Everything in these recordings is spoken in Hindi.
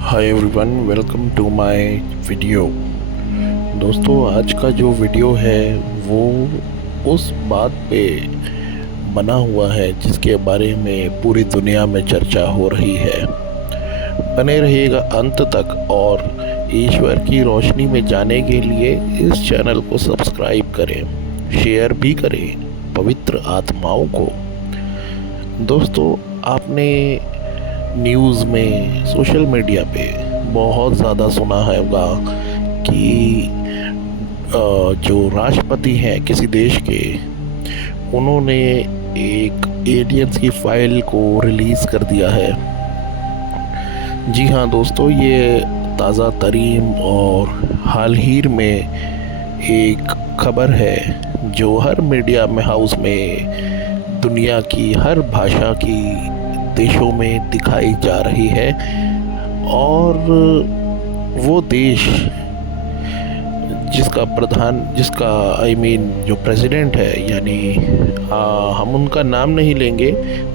Hi everyone, welcome to my video. दोस्तों, आज का जो वीडियो है वो उस बात पे बना हुआ है जिसके बारे में पूरी दुनिया में चर्चा हो रही है। बने रहिएगा अंत तक और ईश्वर की रोशनी में जाने के लिए इस चैनल को सब्सक्राइब करें, शेयर भी करें पवित्र आत्माओं को। दोस्तों, आपने न्यूज़ में, सोशल मीडिया पे बहुत ज़्यादा सुना होगा कि जो राष्ट्रपति हैं किसी देश के, उन्होंने एक एलियंस की फाइल को रिलीज़ कर दिया है। जी हाँ दोस्तों, ये ताज़ा तरीन और हाल ही में एक खबर है जो हर मीडिया में हाउस में दुनिया की हर भाषा की देशों में दिखाई जा रही है। और वो देश जिसका जो प्रेसिडेंट है, यानी हम उनका नाम नहीं लेंगे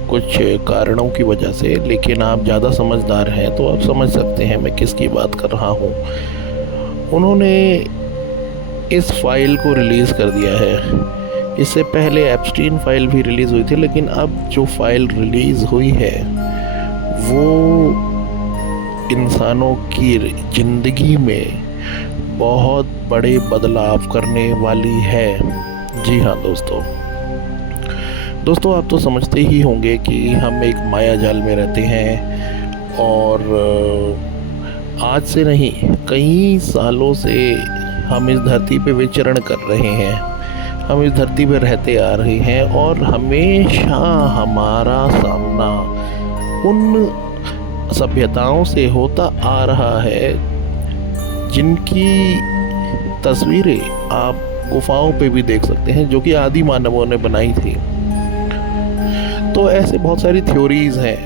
कुछ कारणों की वजह से, लेकिन आप ज़्यादा समझदार हैं तो आप समझ सकते हैं मैं किसकी बात कर रहा हूँ। उन्होंने इस फाइल को रिलीज़ कर दिया है। इससे पहले एप्स्टीन फाइल भी रिलीज़ हुई थी, लेकिन अब जो फाइल रिलीज़ हुई है वो इंसानों की ज़िंदगी में बहुत बड़े बदलाव करने वाली है। जी हाँ दोस्तों, आप तो समझते ही होंगे कि हम एक माया जाल में रहते हैं और आज से नहीं, कई सालों से हम इस धरती पे विचरण कर रहे हैं। हम इस धरती पर रहते आ रहे हैं और हमेशा हमारा सामना उन सभ्यताओं से होता आ रहा है जिनकी तस्वीरें आप गुफाओं पे भी देख सकते हैं, जो कि आदि मानवों ने बनाई थी। तो ऐसे बहुत सारी थ्योरीज हैं।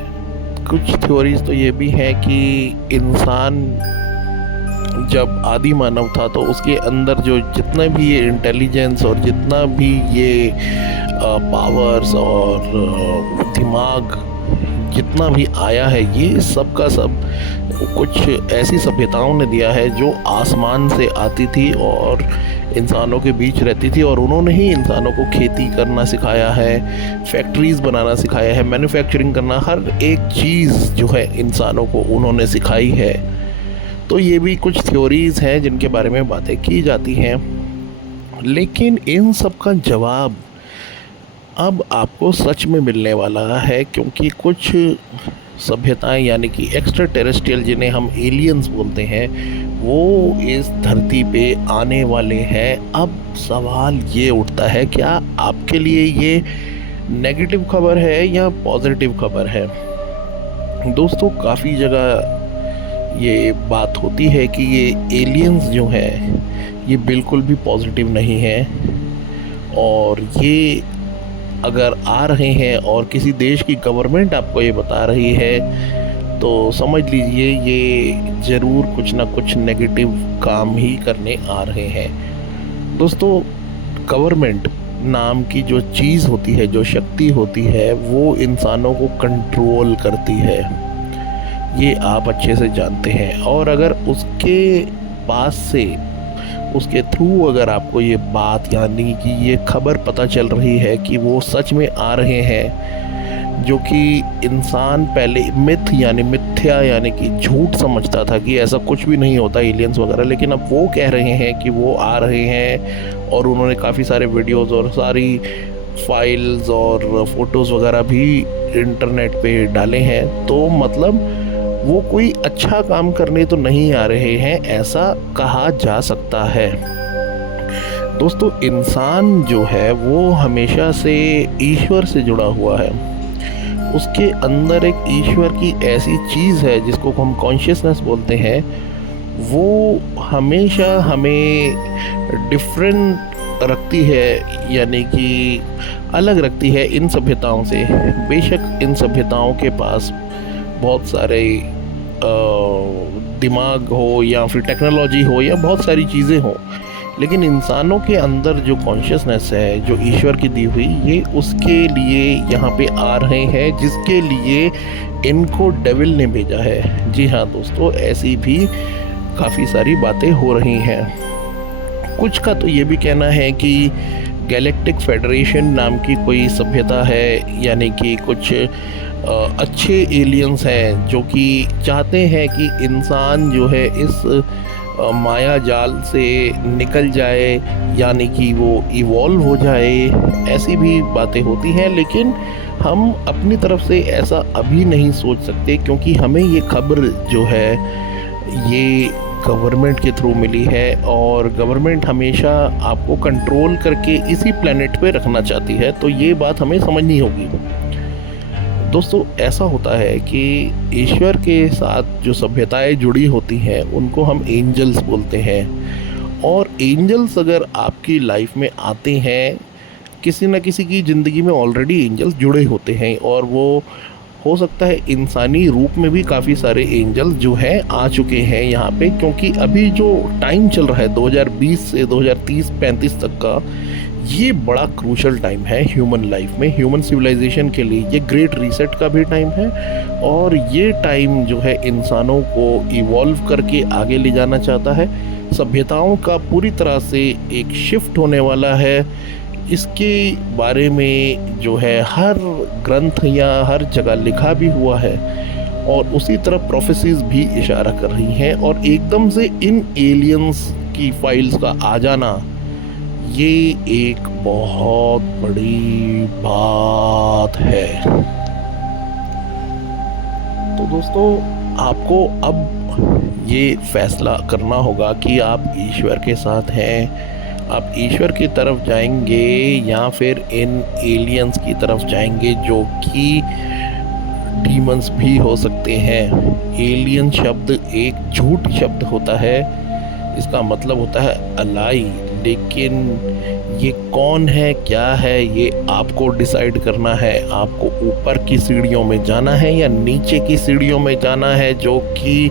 कुछ थ्योरीज तो ये भी हैं कि इंसान जब आदि मानव था तो उसके अंदर जो जितना भी ये इंटेलिजेंस और जितना भी ये पावर्स और दिमाग जितना भी आया है, ये सब का सब कुछ ऐसी सभ्यताओं ने दिया है जो आसमान से आती थी और इंसानों के बीच रहती थी। और उन्होंने ही इंसानों को खेती करना सिखाया है, फैक्ट्रीज़ बनाना सिखाया है, मैन्युफैक्चरिंग करना, हर एक चीज़ जो है इंसानों को उन्होंने सिखाई है। तो ये भी कुछ थ्योरीज़ हैं जिनके बारे में बातें की जाती हैं, लेकिन इन सब का जवाब अब आपको सच में मिलने वाला है, क्योंकि कुछ सभ्यताएं यानी कि एक्स्ट्रा टेरेस्ट्रियल, जिन्हें हम एलियंस बोलते हैं, वो इस धरती पे आने वाले हैं। अब सवाल ये उठता है, क्या आपके लिए ये नेगेटिव खबर है या पॉजिटिव खबर है? दोस्तों, काफ़ी जगह ये बात होती है कि ये एलियंस जो है ये बिल्कुल भी पॉजिटिव नहीं है, और ये अगर आ रहे हैं और किसी देश की गवर्नमेंट आपको ये बता रही है तो समझ लीजिए ये ज़रूर कुछ ना कुछ नेगेटिव काम ही करने आ रहे हैं। दोस्तों, गवर्नमेंट नाम की जो चीज़ होती है, जो शक्ति होती है, वो इंसानों को कंट्रोल करती है, ये आप अच्छे से जानते हैं। और अगर उसके पास से, उसके थ्रू अगर आपको ये बात यानी कि ये खबर पता चल रही है कि वो सच में आ रहे हैं, जो कि इंसान पहले मिथ्या यानी कि झूठ समझता था कि ऐसा कुछ भी नहीं होता एलियंस वगैरह, लेकिन अब वो कह रहे हैं कि वो आ रहे हैं। और उन्होंने काफ़ी सारे वीडियोज़ और सारी फाइल्स और फोटोज़ वगैरह भी इंटरनेट पे डाले हैं। तो मतलब वो कोई अच्छा काम करने तो नहीं आ रहे हैं, ऐसा कहा जा सकता है। दोस्तों, इंसान जो है वो हमेशा से ईश्वर से जुड़ा हुआ है। उसके अंदर एक ईश्वर की ऐसी चीज़ है जिसको हम कॉन्शियसनेस बोलते हैं, वो हमेशा हमें डिफरेंट रखती है, यानी कि अलग रखती है इन सभ्यताओं से। बेशक इन सभ्यताओं के पास बहुत सारे दिमाग हो या फिर टेक्नोलॉजी हो या बहुत सारी चीज़ें हो, लेकिन इंसानों के अंदर जो कॉन्शियसनेस है जो ईश्वर की दी हुई, ये उसके लिए यहाँ पे आ रहे हैं जिसके लिए इनको डेविल ने भेजा है। जी हाँ दोस्तों, ऐसी भी काफ़ी सारी बातें हो रही हैं। कुछ का तो ये भी कहना है कि गैलेक्टिक फेडरेशन नाम की कोई सभ्यता है, यानी कि कुछ अच्छे एलियंस हैं जो कि चाहते हैं कि इंसान जो है इस माया जाल से निकल जाए, यानी कि वो इवॉल्व हो जाए। ऐसी भी बातें होती हैं, लेकिन हम अपनी तरफ से ऐसा अभी नहीं सोच सकते, क्योंकि हमें ये खबर जो है ये गवर्नमेंट के थ्रू मिली है, और गवर्नमेंट हमेशा आपको कंट्रोल करके इसी प्लेनेट पे रखना चाहती है। तो ये बात हमें समझनी होगी दोस्तों। ऐसा होता है कि ईश्वर के साथ जो सभ्यताएं जुड़ी होती हैं उनको हम एंजल्स बोलते हैं, और एंजल्स अगर आपकी लाइफ में आते हैं, किसी न किसी की ज़िंदगी में ऑलरेडी एंजल्स जुड़े होते हैं, और वो हो सकता है इंसानी रूप में भी काफ़ी सारे एंजल्स जो हैं आ चुके हैं यहाँ पे, क्योंकि अभी जो टाइम चल रहा है 2020 से 2030-35 तक का, ये बड़ा क्रूशल टाइम है ह्यूमन लाइफ में, ह्यूमन सिविलाइजेशन के लिए। ये ग्रेट रीसेट का भी टाइम है, और ये टाइम जो है इंसानों को इवॉल्व करके आगे ले जाना चाहता है। सभ्यताओं का पूरी तरह से एक शिफ्ट होने वाला है। इसके बारे में जो है हर ग्रंथ या हर जगह लिखा भी हुआ है, और उसी तरह प्रोफेसीज भी इशारा कर रही हैं। और एकदम से इन एलियंस की फाइल्स का आ जाना, ये एक बहुत बड़ी बात है। तो दोस्तों, आपको अब ये फैसला करना होगा कि आप ईश्वर के साथ हैं, आप ईश्वर की तरफ जाएंगे या फिर इन एलियंस की तरफ जाएंगे, जो कि डीमंस भी हो सकते हैं। एलियन शब्द एक झूठ शब्द होता है, इसका मतलब होता है अलाई, लेकिन ये कौन है, क्या है, ये आपको डिसाइड करना है। आपको ऊपर की सीढ़ियों में जाना है या नीचे की सीढ़ियों में जाना है, जो कि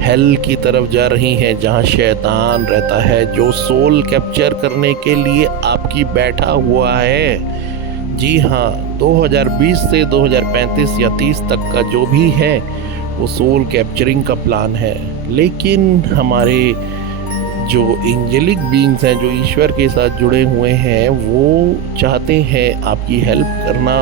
हेल की तरफ जा रही हैं, जहाँ शैतान रहता है, जो सोल कैप्चर करने के लिए आपकी बैठा हुआ है। जी हाँ, 2020 से 2035 या 30 तक का जो भी है वो सोल कैप्चरिंग का प्लान है। लेकिन हमारे जो एंजेलिक बीइंग्स हैं, जो ईश्वर के साथ जुड़े हुए हैं, वो चाहते हैं आपकी हेल्प करना,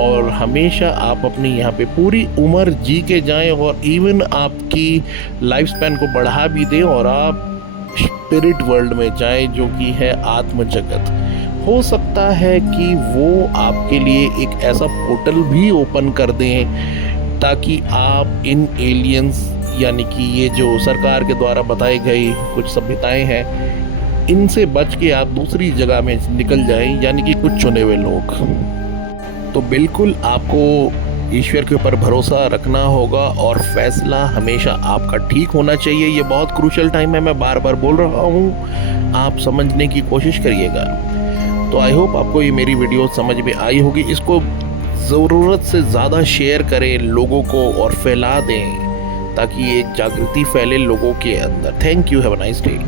और हमेशा आप अपनी यहाँ पे पूरी उम्र जी के जाएं, और इवन आपकी लाइफ स्पैन को बढ़ा भी दें, और आप स्पिरिट वर्ल्ड में जाएं, जो कि है आत्म जगत। हो सकता है कि वो आपके लिए एक ऐसा पोर्टल भी ओपन कर दें, ताकि आप इन एलियंस, यानी कि ये जो सरकार के द्वारा बताई गई कुछ सभ्यताएं हैं, इनसे बच के आप दूसरी जगह में निकल जाएं, यानी कि कुछ चुने हुए लोग। तो बिल्कुल आपको ईश्वर के ऊपर भरोसा रखना होगा, और फैसला हमेशा आपका ठीक होना चाहिए। ये बहुत क्रूशल टाइम है, मैं बार बार बोल रहा हूँ, आप समझने की कोशिश करिएगा। तो आई होप आपको ये मेरी वीडियो समझ में आई होगी। इसको ज़रूरत से ज़्यादा शेयर करें लोगों को और फैला दें, ताकि एक जागृति फैले लोगों के अंदर। Thank you, have a nice day.